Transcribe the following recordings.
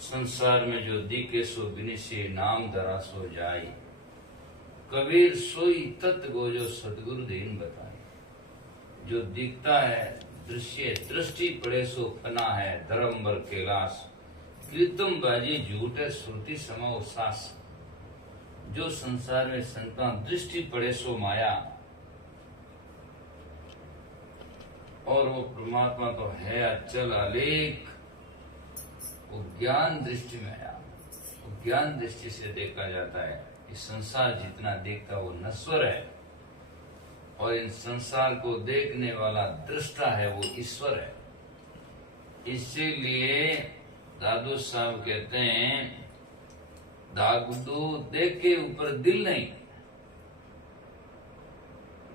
संसार में जो दिखे सो बिनिसे नाम धरा सो जाई। कबीर सोई तत् गो जो सदगुरु दीन बताए। जो दिखता है दृश्य दृष्टि पड़े सो फना है धर्म बर कैलाश। कीर्तम बाजी झूठ है श्रुति समा उसास। जो संसार में संता दृष्टि पड़े सो माया, और वो परमात्मा तो है अचल अलेख। वो ज्ञान दृष्टि में आया, वो ज्ञान दृष्टि से देखा जाता है। इस संसार जितना देखता वो नश्वर है, और इन संसार को देखने वाला दृष्टा है वो ईश्वर है। इसीलिए दादू साहब कहते हैं, दागदू देख के ऊपर दिल नहीं,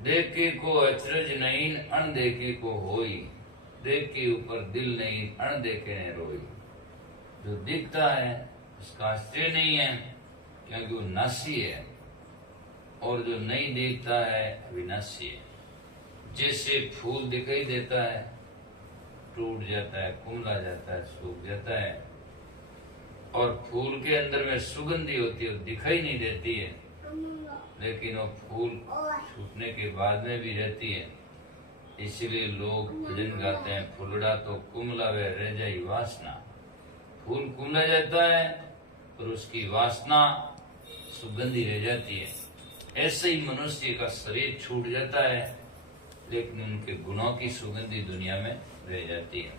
देखे को अचरज नहीं अनदेखे को होई। देख के ऊपर दिल नहीं अनदेखे ने रोई। जो दिखता है उसका आश्चर्य नहीं है, क्योंकि वो नासी है, और जो नहीं दिखता है अविनाशी है। जैसे फूल दिखाई देता है, टूट जाता है, कुमला जाता है, सूख जाता है, और फूल के अंदर में सुगंधी होती है, दिखाई नहीं देती है, लेकिन वो फूल छूटने के बाद में भी रहती है। इसलिए लोग भजन गाते हैं, फूलड़ा तो कुमला वे रह जाई वासना। फूल कुमला जाता है और उसकी वासना सुगंधी रह जाती है। ऐसे ही मनुष्य का शरीर छूट जाता है, लेकिन उनके गुणों की सुगंधी दुनिया में रह जाती है।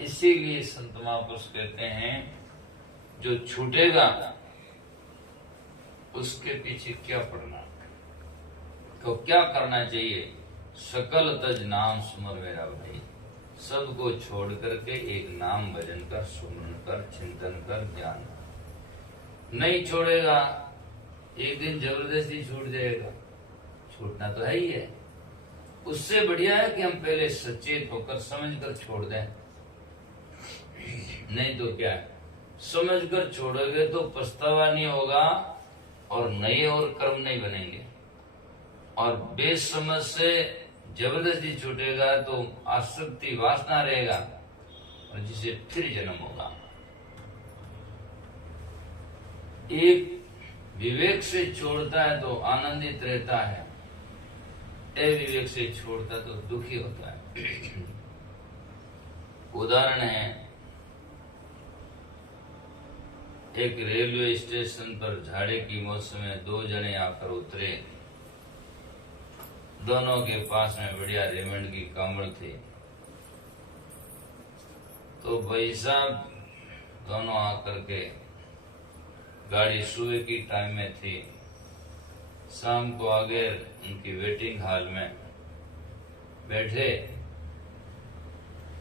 इसीलिए संत महापुरुष कहते हैं, जो छूटेगा उसके पीछे क्या पड़ना, तो क्या करना चाहिए। सकल तज नाम सुमर मेरा भाई। सबको छोड़ करके एक नाम भजन कर, सुमरन कर, चिंतन कर, ज्ञान नहीं छोड़ेगा, एक दिन जबरदस्ती छूट जाएगा। छूटना तो है ही है। उससे बढ़िया है कि हम पहले सचेत होकर समझ कर छोड़ दें। नहीं तो क्या है, समझ कर छोड़ोगे तो पछतावा नहीं होगा, और नए और कर्म नहीं बनेंगे। और बेसमझ से जबरदस्ती छूटेगा तो आसक्ति वासना रहेगा, और जिसे फिर जन्म होगा। एक विवेक से छोड़ता है तो आनंदित रहता है, अविवेक से छोड़ता तो दुखी होता है। उदाहरण है, एक रेलवे स्टेशन पर झाड़े की मौसम में दो जने आकर उतरे। दोनों के पास में बढ़िया रेमंड की कम्बल थी। तो भाई साहब दोनों आकर के, गाड़ी सुबह की टाइम में थी, शाम को आगे उनकी वेटिंग हॉल में बैठे।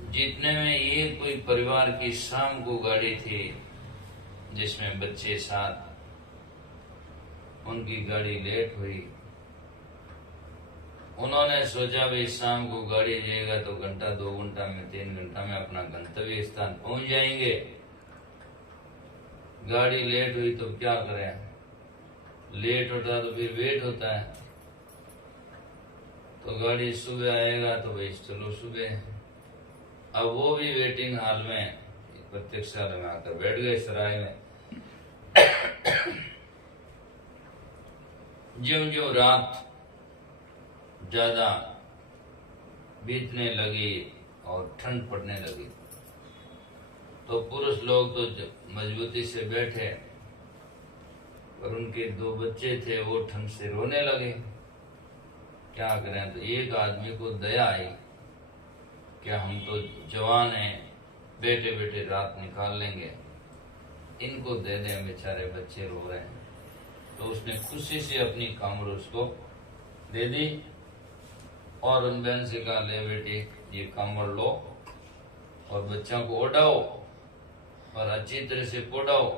जितने में ये कोई परिवार की शाम को गाड़ी थी जिसमें बच्चे साथ, उनकी गाड़ी लेट हुई। उन्होंने सोचा भाई शाम को गाड़ी जाएगा तो घंटा 2 घंटा में 3 घंटा में अपना गंतव्य स्थान पहुंच जाएंगे। गाड़ी लेट हुई तो क्या करें, लेट होता तो फिर वेट होता है। तो गाड़ी सुबह आएगा तो भाई चलो सुबह। अब वो भी वेटिंग हॉल में, प्रतीक्षालय में आकर बैठ गए सराय में। ज्यों ज्यों रात ज्यादा बीतने लगी और ठंड पड़ने लगी, तो पुरुष लोग तो मजबूती से बैठे, और उनके 2 बच्चे थे वो ठंड से रोने लगे। क्या करें, तो एक आदमी को दया आई, क्या हम तो जवान हैं, बैठे बैठे रात निकाल लेंगे, इनको दे दें, बेचारे बच्चे रो रहे हैं। तो उसने खुशी से अपनी कमर उसको दे दी, और उन बहन से कहा, ले बेटी ये कमर लो और बच्चों को ओढ़ाओ और अच्छी तरह से पोड़ाओ,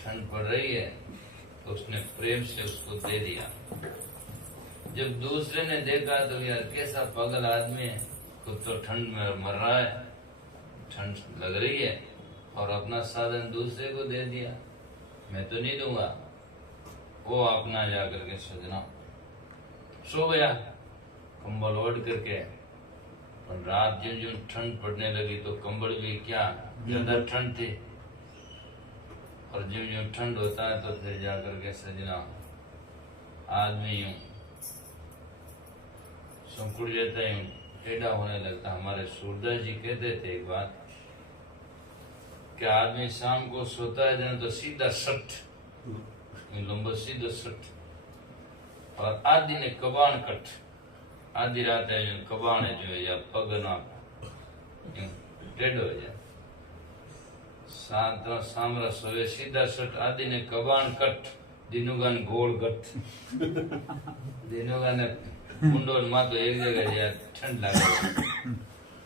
ठंड पड़ रही है। तो उसने प्रेम से उसको दे दिया। जब दूसरे ने देखा तो यार कैसा पागल आदमी है, खुद तो ठंड में मर रहा है, ठंड लग रही है, और अपना साधन दूसरे को दे दिया, मैं तो नहीं दूंगा। वो अपना जाकर के सजना सो गया, कंबल ओढ़ करके। और रात ज्यों ज्यों ठंड पड़ने लगी तो कंबल भी क्या ज्यादा ठंड थी, और ज्यों ज्यों ठंड होता है तो फिर जाकर के सजना आदमी यूं संकुड़ जाता है, यूं टेढ़ा होने लगता। हमारे सूरदास जी कहते थे एक बात कि आदमी शाम को सोता है दिन तो सीधा सट, लंबा सीधा सट, और आदि ने कबाण कट, आधी रात है जो कबाण है जो या पग ना टेढ़ो हो जाए, सामरा सोए सीधा सट, आदि ने कबाण कट, दिनुगान गोल गट, दिनुगान मुंडो माँ तो एक जगह यार ठंड लगे,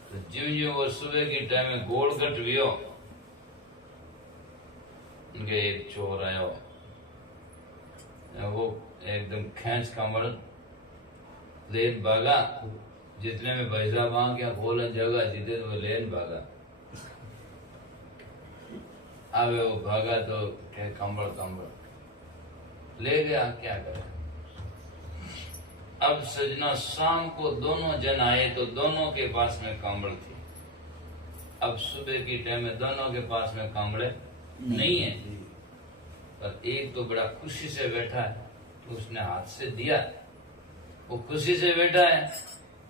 तो ज्यों ज्यों वो सुबह की टाइम में गोल गट वियो, उनके एक चोर आयो, वो एकदम खींच कमर लेन भागा, जितने में भैसा वहां क्या बोला जगह जितने वो लेन भागा, आवे वो भागा तो क्या कंबल कंबल ले गया, क्या करे। अब सजना शाम को दोनों जन आए तो दोनों के पास में कंबल थी, अब सुबह की टाइम में दोनों के पास में कंबले नहीं है, पर एक तो बड़ा खुशी से बैठा है तो उसने हाथ से दिया, वो खुशी से बैठा है,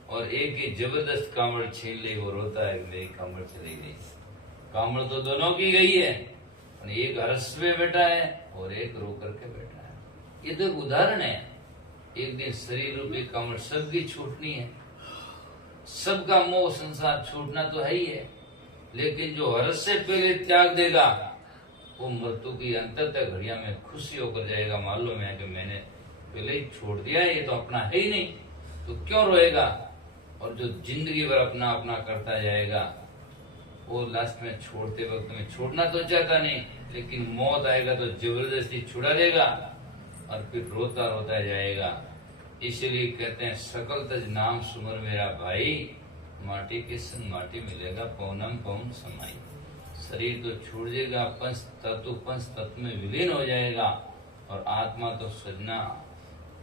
और एक ही जबरदस्त कामड़ छीन ली, वो रोता है मेरी कामड़ चली गई। कामड़ तो दोनों की गई है, और एक हर्ष में बैठा है और एक रो करके बैठा है। ये तो एक उदाहरण है, एक दिन शरीर रूपी कामड़ सबकी छूटनी है, सबका मोह संसार छूटना तो है ही है, लेकिन जो हर्ष से पहले त्याग देगा वो मृत्यु की अंततः घड़िया में खुशी होकर जाएगा, मालूम है कि मैंने पहले ही छोड़ दिया है, ये तो अपना है ही नहीं, तो क्यों रोएगा। और जो जिंदगी भर अपना अपना करता जाएगा वो लास्ट में छोड़ते वक्त में छोड़ना तो चाहता नहीं, लेकिन मौत आएगा तो जबरदस्ती छुड़ा देगा और फिर रोता रोता जाएगा। इसलिए कहते हैं सकल तज नाम सुमर मेरा भाई, माटी के संग माटी मिलेगा पौनम पौन समाई। शरीर तो छूट जाएगा, पंच तत्व में विलीन हो जाएगा, और आत्मा तो सजना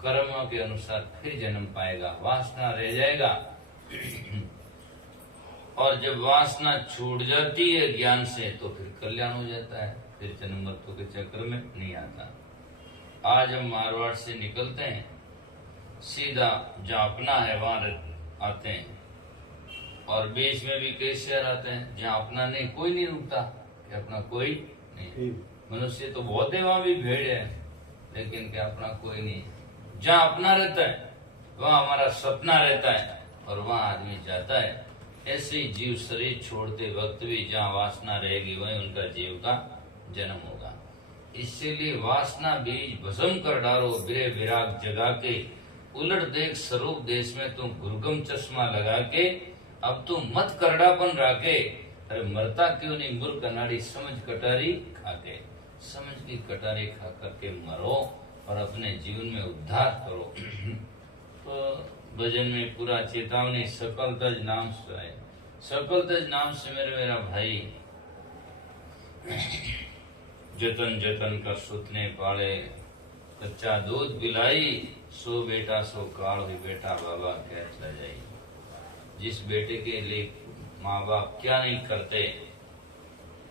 कर्मों के अनुसार फिर जन्म पाएगा, वासना रह जाएगा। और जब वासना छूट जाती है ज्ञान से तो फिर कल्याण हो जाता है, फिर जन्म मृत्यु के चक्र में नहीं आता। आज हम मारवाड़ से निकलते हैं, सीधा जहाँ अपना है वहां आते हैं, और बीच में भी कई शहर आते हैं जहाँ अपना नहीं, कोई नहीं रुकता कि अपना कोई नहीं। मनुष्य तो बहुत है, वहां भी भीड़ है, लेकिन क्या अपना कोई नहीं। जहाँ अपना रहता है वहाँ हमारा सपना रहता है, और वहाँ आदमी जाता है। ऐसे ही जीव शरीर छोड़ते वक्त भी जहाँ वासना रहेगी वहीं उनका जीव का जन्म होगा। इसीलिए वासना बीज भस्म कर डालो, विरह विराग जगा के, उलट देख स्वरूप देश में तुम गुरगम चश्मा लगा के, अब तुम मत करड़ापन राखे, अरे मरता क्यों नहीं मूर्ख नाड़ी समझ कटारी खाके। समझ की कटारी खा करके मरो और अपने जीवन में उद्धार करो। तो भजन में पूरा चेतावनी, सकल तज नाम सुनाए, सकल तज नाम से मेरा भाई, जतन जतन कर सुतने पाले, कच्चा दूध पिलाई, सो बेटा सो काल ही बेटा बाबा कह चला जाई। जिस बेटे के लिए माँ बाप क्या नहीं करते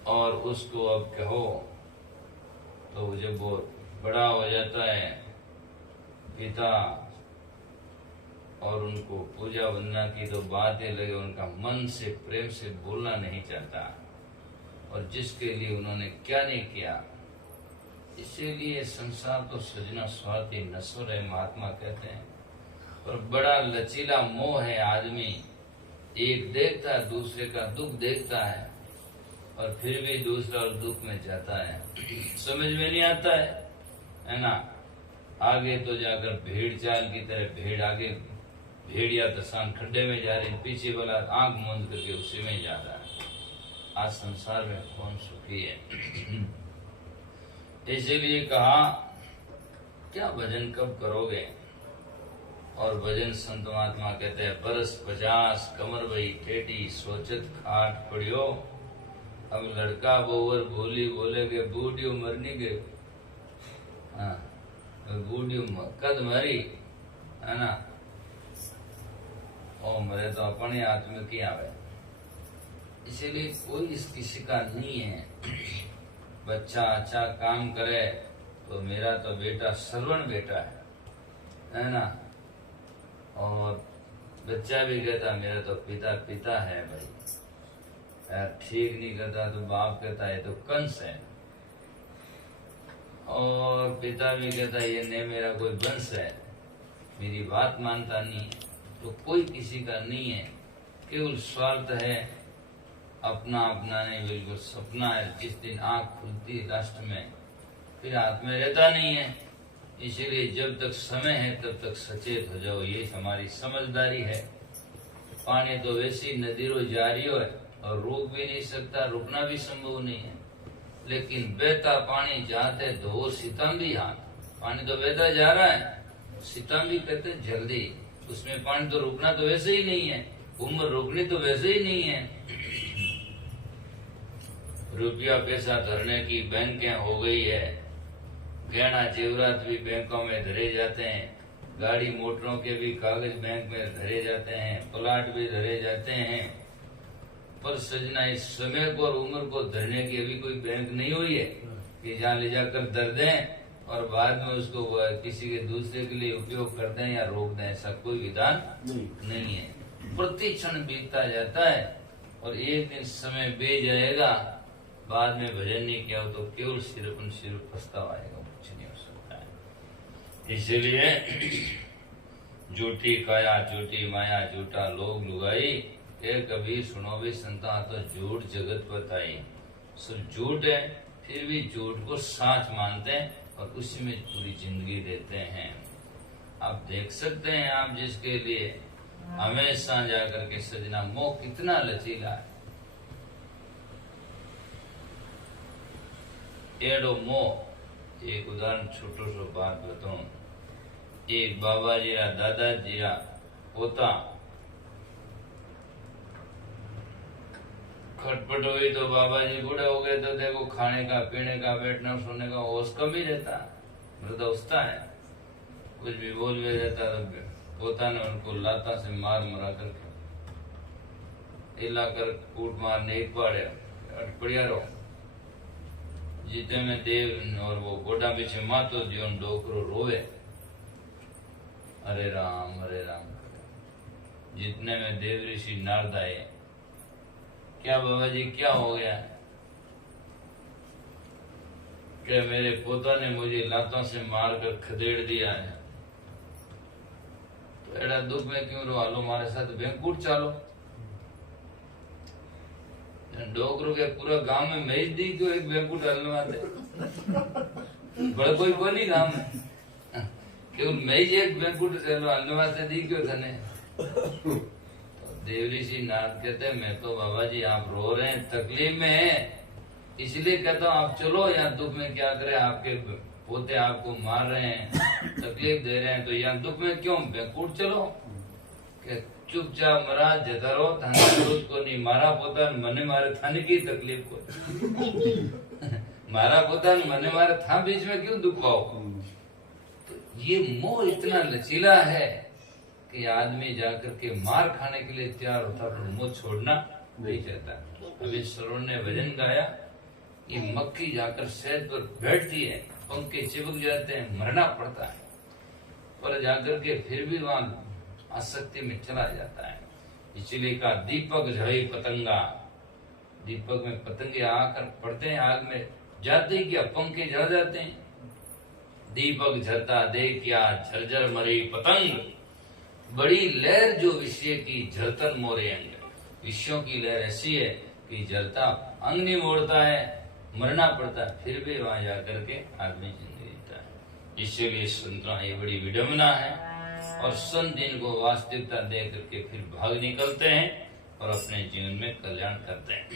और उसको अब कहो, तो जब वो बड़ा हो जाता है पिता और उनको पूजा वंदना की तो बातें लगे, उनका मन से प्रेम से बोलना नहीं चाहता, और जिसके लिए उन्होंने क्या नहीं किया। इसीलिए संसार तो सजना स्वार्थी नश्वर है, महात्मा कहते हैं, और बड़ा लचीला मोह है। आदमी एक देखता है, दूसरे का दुख देखता है, और फिर भी दूसरा और दुख में जाता है, समझ में नहीं आता है ना। आगे तो जाकर भेड़ चाल की तरह भेड़ आगे, भेड़िया दसान खड्डे में जा रही, पीछे वाला आंख मूंद करके उसी में जा रहा है। आज संसार में कौन सुखी है। इसीलिए कहा क्या भजन कब करोगे, और भजन संत महात्मा कहते हैं बरस 50 कमर भई टेटी, सोचत खाट पड़ियो। अब लड़का बोवर बोली बोले के बूढ़ी मरनी के, हाँ बूढ़ी कद मरी है ना, और मरे तो अपने हाथ में क्या आवे। इसीलिए कोई इस किसी का नहीं है। बच्चा अच्छा काम करे तो मेरा तो बेटा श्रवण बेटा है ना। और बच्चा भी कहता मेरा तो पिता पिता है भाई। ठीक नहीं करता तो बाप कहता है तो कंस है। और पिता भी कहता ये नहीं मेरा कोई वंश है, मेरी बात मानता नहीं। तो कोई किसी का नहीं है, केवल स्वार्थ है, अपना अपना नहीं, बिल्कुल सपना है। जिस दिन आंख खुलती है राष्ट्र में फिर हाथ में रहता नहीं है। इसलिए जब तक समय है तब तक सचेत हो जाओ, ये हमारी समझदारी है। पानी तो वैसी नदी रो जारी है और रोक भी नहीं सकता, रुकना भी संभव नहीं है। लेकिन बहता पानी जाते धो सितम भी हाथ। पानी तो बहता जा रहा है, सितम भी कहते जल्दी। उसमें पानी तो रुकना तो वैसे ही नहीं है, उम्र रोकनी तो वैसे ही नहीं है। रुपया पैसा धरने की बैंकें हो गई है, गहना जेवरात भी बैंकों में धरे जाते हैं, गाड़ी मोटरों के भी कागज बैंक में धरे जाते हैं, प्लाट भी धरे जाते हैं। पर सजना इस समय को और उम्र को धरने की अभी कोई बैंक नहीं हुई है कि जहाँ ले जाकर धर दें और बाद में उसको किसी के दूसरे के लिए उपयोग कर दें या रोक दें। ऐसा कोई विधान नहीं है। प्रति क्षण बीतता जाता है और एक दिन समय बे जाएगा, बाद में भजन नहीं किया हो तो केवल सिर्फ पछतावा आएगा, कुछ नहीं हो सकता है। इसलिए झूठी काया झूठी माया झूठा लोग लुगाई, कभी सुनो भी संता तो झूठ जगत बताई। सब झूठ है फिर भी झूठ को सच मानते हैं और उसी में पूरी जिंदगी देते हैं। आप देख सकते हैं, आप जिसके लिए हमेशा जाकर के सजना मोह कितना लचीला है। एडो मोह, एक उदाहरण छोटो सो बात बताऊं। एक बाबा जी दादाजी पोता खटपट हुई तो बाबा जी बूढ़े हो गए तो देखो खाने का पीने का बैठना सोने का होश कम ही रहता, मृदवस्था है, कुछ भी बोल भी रहता। तो पोता ने उनको लाता से मार मरा करके हिलाकर कूट मारने एक बार अटपड़िया रहो। जीते में देव और वो गोडा पीछे मातो जीवन डोकरो रोवे, हरे राम हरे राम। जितने में देव ऋषि नारद आए, क्या बाबा जी क्या हो गया? क्या मेरे पोता ने मुझे लातों से मारकर खदेड़ दिया है, तो एड़ा दुख में क्यों रो? आलो मारे साथ बैंकुट चालो। डोकरो के पूरा गांव में मैच दी क्यों एक बैंकुट हलवाते? बड़ा कोई बोली गांव में केवल मैच एक बैंकुट हलवाते दी क्यों थने? देव ऋषि नारद कहते हैं मैं तो बाबा जी आप रो रहे हैं, तकलीफ में है, इसलिए कहता हूँ आप चलो, यहाँ दुख में क्या करे? आपके पोते आपको मार रहे हैं, तकलीफ दे रहे हैं, तो यहाँ दुख में क्यों? बैंकुट चलो। चुपचाप मरा जता रहो, थाने क्रोध को नहीं। मारा पोता मने मारे थाने की तकलीफ को मारा पोता मने मारे था बीच में क्यों दुख पाओ? तो ये मोह इतना लचीला है कि आदमी जाकर के मार खाने के लिए तैयार होता पर मुंह छोड़ना नहीं चाहता। अभी सरोन ने भजन गाया कि मक्खी जाकर शहद पर बैठती है, पंखे चिपक जाते हैं, मरना पड़ता है, पर जाकर के फिर भी वहां आसक्ति में चला जाता है। इसलिए कहा दीपक झड़े पतंगा, दीपक में पतंगे आकर पड़ते हैं, आग में जाते ही क्या पंखे जल जाते हैं। दीपक झरता देख क्या झरझर मरी पतंग, बड़ी लहर जो विषय की झरतन मोरे अंग। विषयों की लहर ऐसी है कि जलता अंग नहीं मोड़ता है, मरना पड़ता है, फिर भी वहां जाकर के आदमी जिंदगी जीता है। इसलिए संतना ये बड़ी विडम्बना है और संत इनको वास्तविकता दे करके फिर भाग निकलते हैं और अपने जीवन में कल्याण करते हैं।